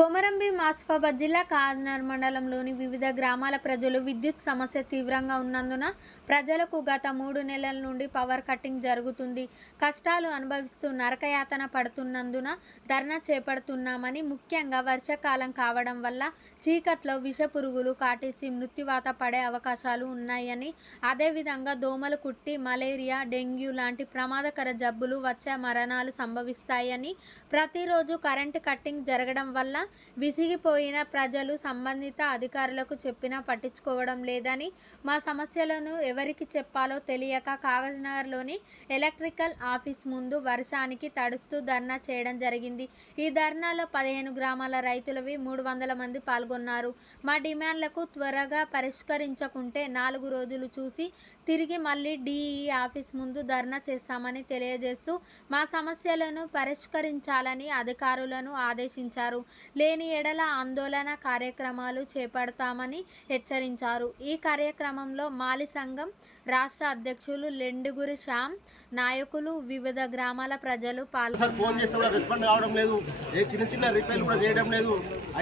కొమరంబి మాసిఫాబాద్ జిల్లా కాజ్నర్ మండలంలోని వివిధ గ్రామాల ప్రజలు విద్యుత్ సమస్య తీవ్రంగా ఉన్నందున ప్రజలకు గత మూడు నెలల నుండి పవర్ కట్టింగ్ జరుగుతుంది. కష్టాలు అనుభవిస్తూ నరకయాతన పడుతున్నందున ధర్నా చేపడుతున్నామని ముఖ్యంగా వర్షాకాలం కావడం వల్ల చీకట్లో విష పురుగులు కాటేసి మృత్యువాత పడే అవకాశాలు ఉన్నాయని అదేవిధంగా దోమలు కుట్టి మలేరియా డెంగ్యూ లాంటి ప్రమాదకర జబ్బులు వచ్చే మరణాలు సంభవిస్తాయని ప్రతిరోజు కరెంటు కట్టింగ్ జరగడం వల్ల విసిగిపోయిన ప్రజలు సంబంధిత అధికారులకు చెప్పినా పట్టించుకోవడం లేదని మా సమస్యలను ఎవరికి చెప్పాలో తెలియక కాగజ్నగర్లోని ఎలక్ట్రికల్ ఆఫీస్ ముందు వర్షానికి తడుస్తూ ధర్నా చేయడం జరిగింది. ఈ ధర్నాలో పదిహేను గ్రామాల రైతులవి మూడు వందల మంది పాల్గొన్నారు. మా డిమాండ్లకు త్వరగా పరిష్కరించకుంటే నాలుగు రోజులు చూసి తిరిగి మళ్ళీ డిఈ ఆఫీస్ ముందు ధర్నా చేస్తామని తెలియజేస్తూ మా సమస్యలను పరిష్కరించాలని అధికారులను ఆదేశించారు. లేని ఎడల ఆందోళన కార్యక్రమాలు చేపడతామని హెచ్చరించారు. ఈ కార్యక్రమంలో మాలి సంఘం రాష్ట్ర అధ్యక్షులు లెండుగురి శ్యామ్ నాయకులు వివిధ గ్రామాల ప్రజలు పాల్గొన్నారు. ఫోన్ చేస్తే కూడా రెస్పాండ్ కావడం లేదు. ఏ చిన్న చిన్న రిపేర్లు కూడా చేయడం లేదు.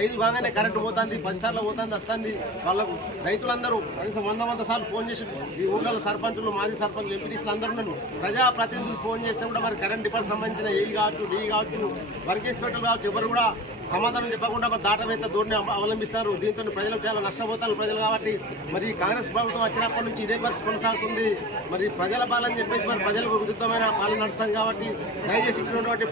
ఐదు కాగానే కరెంటు పోతుంది పది పోతుంది వస్తుంది. వాళ్ళకు రైతులందరూ కనీసం వంద వంద సార్లు ఫోన్ చేసి ఈ ఊళ్ళలో సర్పంచులు మాజీ సర్పంచులు ఎంపీటీసీలు అందరూ ఉన్నారు. ప్రజాప్రతినిధులు ఫోన్ చేస్తే కూడా మరి కరెంట్ డిపార్ట్మెంట్ సంబంధించిన ఏ కావచ్చు డి కావచ్చు వర్క్ కావచ్చు ఎవరు కూడా సమాధానం చెప్పకుండా ఒక దాటవేత్త ధోరణి అవలంబిస్తారు. దీంతో ప్రజలు చాలా నష్టపోతారు ప్రజలు కాబట్టి మరి కాంగ్రెస్ ప్రభుత్వం వచ్చినప్పటి నుంచి ఇదే పరిస్థితి కొనసాగుతుంది. మరి ప్రజల పాలన చెప్పేసి మరి ప్రజలకు విరుద్ధమైన పాలన నడుస్తుంది కాబట్టి దయచేసి ఇక్కడ ఉన్నటువంటి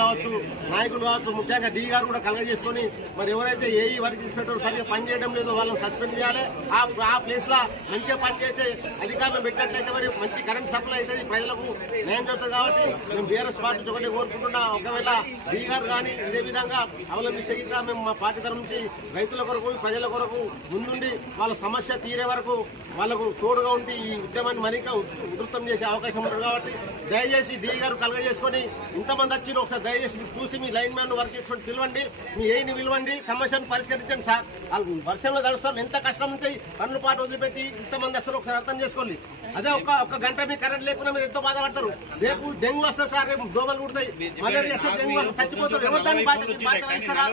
కావచ్చు నాయకులు కావచ్చు ముఖ్యంగా డి గారు కూడా కలగజేసుకొని మరి ఎవరైతే ఏ వర్క్ ఇన్స్పెక్టర్ సరిగ్గా పనిచేయడం లేదో వాళ్ళని సస్పెండ్ చేయాలి. ఆ ఆ ప్లేస్ లా మంచిగా పనిచేసే అధికారులు పెట్టినట్లయితే మరి మంచి కరెంట్ సప్లై అవుతుంది ప్రజలకు న్యాయం జరుగుతుంది కాబట్టి మేము బీఆర్ఎస్ పార్టీ ఒకటి కోరుకుంటున్నా. ఒకవేళ డి గారు కానీ ఇదే విధంగా అవలంబిస్తే ఇంకా మేము మా పార్టీ తరఫు నుంచి రైతుల కొరకు ప్రజల కొరకు ముందుండి వాళ్ళ సమస్య తీరే వరకు వాళ్ళకు తోడుగా ఉండి ఈ ఉద్యమాన్ని మరింత ఉధృతం చేసే అవకాశం ఉంటుంది కాబట్టి దయచేసి డి గారు కలగజేసుకొని ఇంతమంది వచ్చి ఒకసారి దయచేసి మీరు చూసి మీ లైన్ మ్యాన్ వర్క్ చేసుకొని పిలవండి మీ ఏని పిలవండి సమస్యను పరిష్కరించండి సార్. వాళ్ళు వర్షంలో తడుస్తారు ఎంత కష్టం ఉంటాయి పనులు పాటు వదిలిపెట్టి ఇంతమంది వస్తారు ఒకసారి అర్థం చేసుకోండి. అదే ఒక ఒక గంట మీ కరెంట్ లేకుండా మీరు ఎంతో బాధపడతారు. రేపు డెంగ్యూ వస్తుంది సార్ రేపు దోమలు కుడతాయి. మలేరియా వస్తే డెంగ్యూ వస్తే చచ్చిపోతారు. ఎవరు దాన్ని బాధ్యత వహిస్తారా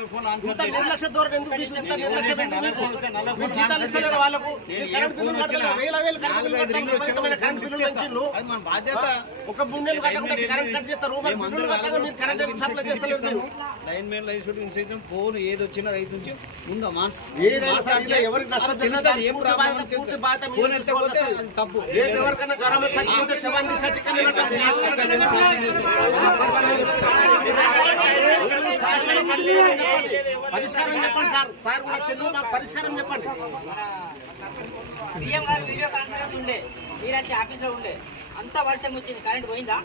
ఇంత నిర్లక్ష్య ధోరణి ఎందుకు మీకు ఇంత నిర్లక్ష్యం ఎందుకు మీకు మీరు జీతాలు ఇస్తలేరు వాళ్ళకు మీరు కరెంట్ బిల్లులు కట్టలేరు వేల వేల కరెంట్ బిల్లులు కట్టాలి విపరీతమైన కరెంట్ బిల్లులు పెంచిండ్రు అది మన బాధ్యత ఒక మూడు నెలలు కట్టకుండా కరెంట్ కట్ చేస్తారు మరి బిల్లులు కట్టగా మీరు కరెంట్ ఎందుకు సప్లై చేస్తలేరు మీరు లైన్ మ్యాన్ లైన్ షూటింగ్ సైతం ఫోన్ ఏది వచ్చినా రైతు నుంచి మాన్స్ ఏదైనా ఇలా ఎవరికి నష్టం పూర్తి ఫోన్ ఎత్తకపోతే తప్పు రేపు ఎవరికైనా జ్వరం శవాన్ని తీసుకొచ్చి. పరిష్కారం చెప్పండి. సార్. సార్ కూడా చెల్లు మాకు పరిష్కారం చెప్పండి. సీఎం గారు వీడియో కాన్ఫరెన్స్ ఉండే. మీరు వచ్చి ఆఫీస్లో ఉండే. అంత వర్షం వచ్చింది. కరెంట్ పోయిందా?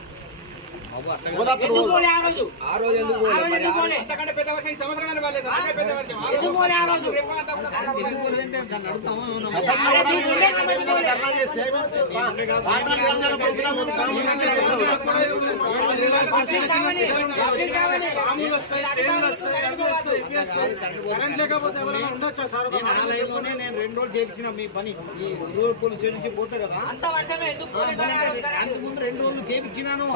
లేకపోతే ఎవరైనా ఉండొచ్చా సార్ నేను ఆ లైన్లోనే నేను రెండు రోజులు చేయించిన మీ పని ఈ రూరల్ పోలీస్ నుంచి పోతారు కదా అంత ఎందుకు రెండు రోజులు చేయించినాను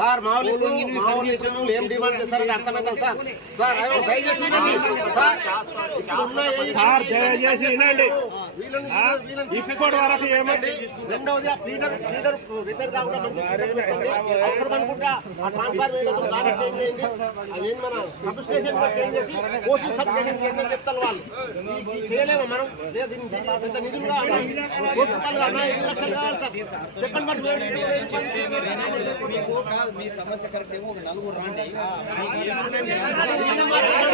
ఏం డిమాండ్ చేస్తారని అర్థమైందా సార్? సార్ అయ్యో దయచేసి వినండి. సార్ ఇప్పుడు ఉన్న ఏ- సార్ దయచేసి వినండి. వీళ్ళని వీళ్ళని ఇప్పటి వరకు ఏమొచ్చి రెండవది ఆ ఫీడర్ ఫీడర్ రిపేర్ కాకుండా మంచి ఫీడర్ పెట్టండి అవసరం అనుకుంటా ఆ ట్రాన్స్ఫార్మర్ ఏదో దాన్ని చేంజ్ చేయండి అదేంటి మన సబ్ స్టేషన్ కూడా చేంజ్ చేసి కోచింగ్ సబ్ స్టేషన్ చేయండి అని చెప్తారు వాళ్ళు. ఈ- ఈ చేయలేము మనం? లేదు దీన్ని దీన్ని పెద్ద నిధులు కావాలి కోటి రూపాయలు కావాలి ఎన్ని లక్షలు కావాలి సార్. చెప్పండి మరి మీకు కాదు మీ సమస్య కరెక్ట్ ఏమో నలుగురు రాండి.